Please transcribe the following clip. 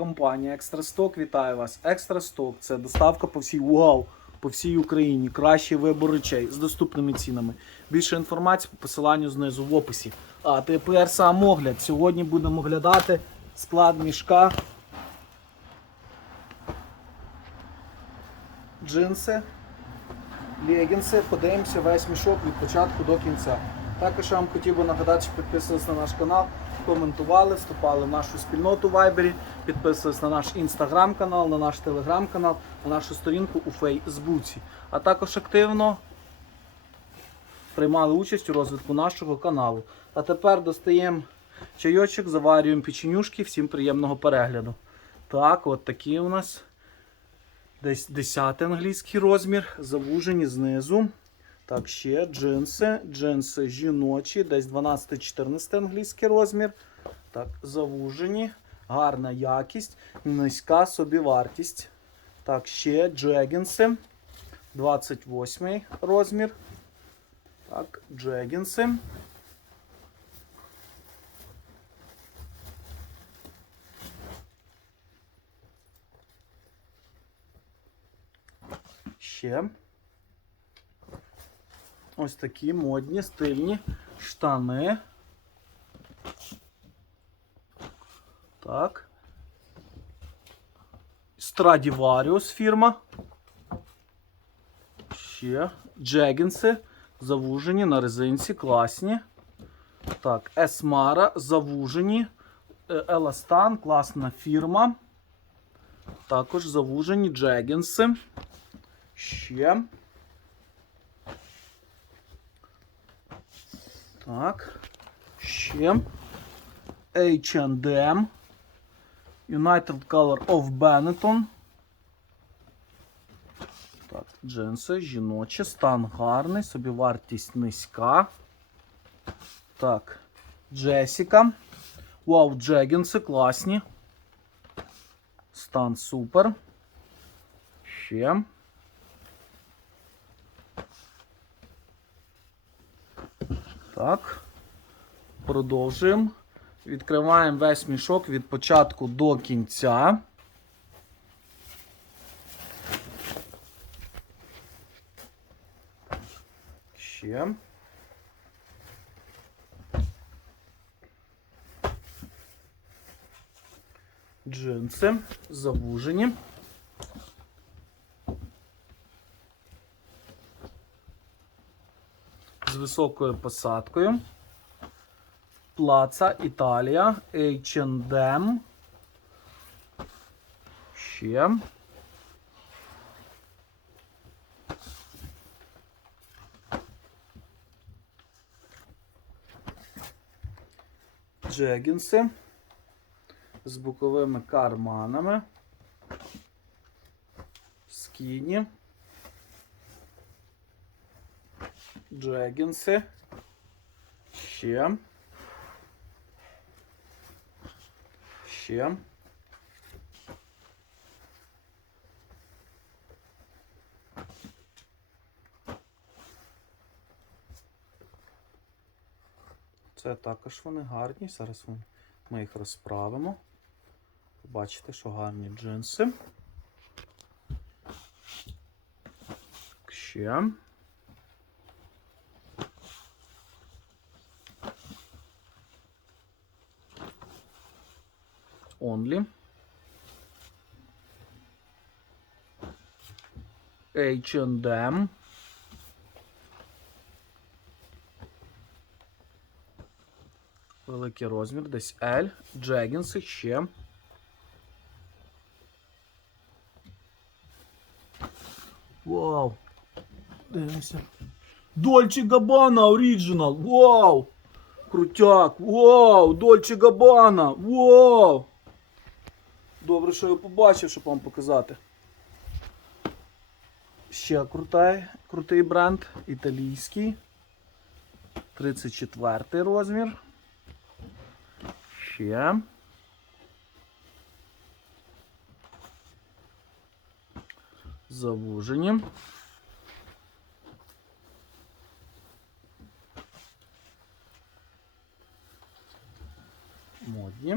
Компанія Екстрасток вітає вас. Екстрасток це доставка по всій вау, по всій Україні. Кращий вибор речей з доступними цінами. Більше інформації по посиланню знизу в описі. А тепер сам огляд. Сьогодні будемо оглядати склад мішка. Джинси, легінси. Подивимося весь мішок від початку до кінця. Також я вам хотів би нагадати, що підписувались на наш канал, коментували, вступали в нашу спільноту в Вайбері, підписувались на наш інстаграм-канал, на наш телеграм-канал, на нашу сторінку у Фейсбуці. А також активно приймали участь у розвитку нашого каналу. А тепер достаємо чайочок, заварюємо печенюшки. Всім приємного перегляду. Так, от такі у нас десь 10 англійський розмір, завужені знизу. Так, ще джинси. Джинси жіночі, десь 12-14 англійський розмір. Так, завужені. Гарна якість, низька собівартість. Так, ще джегінси. 28 розмір. Так, джегінси. Ще. Ось такі модні, стильні штани. Так. Stradivarius фірма. Ще джегінси. Завужені на резинці, класні. Так, Есмара завужені. Е, Еластан, класна фірма. Також завужені джегінси. Ще. Так. Ще. H&M. United Color of Benetton. Так, джинси, жіночі, стан гарний, собівартість низька. Так, Джесіка. Вау, джегінси класні. Стан супер. Ще. Так. Продовжуємо. Відкриваємо весь мішок від початку до кінця. Ще. Джинси завужені. Високою посадкою. Плаца Італія. H&M. Ще. Джегінси з боковими карманами. Скіні. Джегінси. Ще. Ще. Це також вони гарні. Зараз ми- їх розправимо. Бачите, що гарні джинси. Ще. Only. H&M. Великий розмір, десь L. Джегінси ще. Вау. Дивимося. Дольче Габана Оріджинал. Вау! Крутяк! Вау! Дольче Габана! Вау! Добре, що я побачив, щоб вам показати. Ще крутий, крутий бренд, італійський. 34 розмір. Ще. Завужені. модні.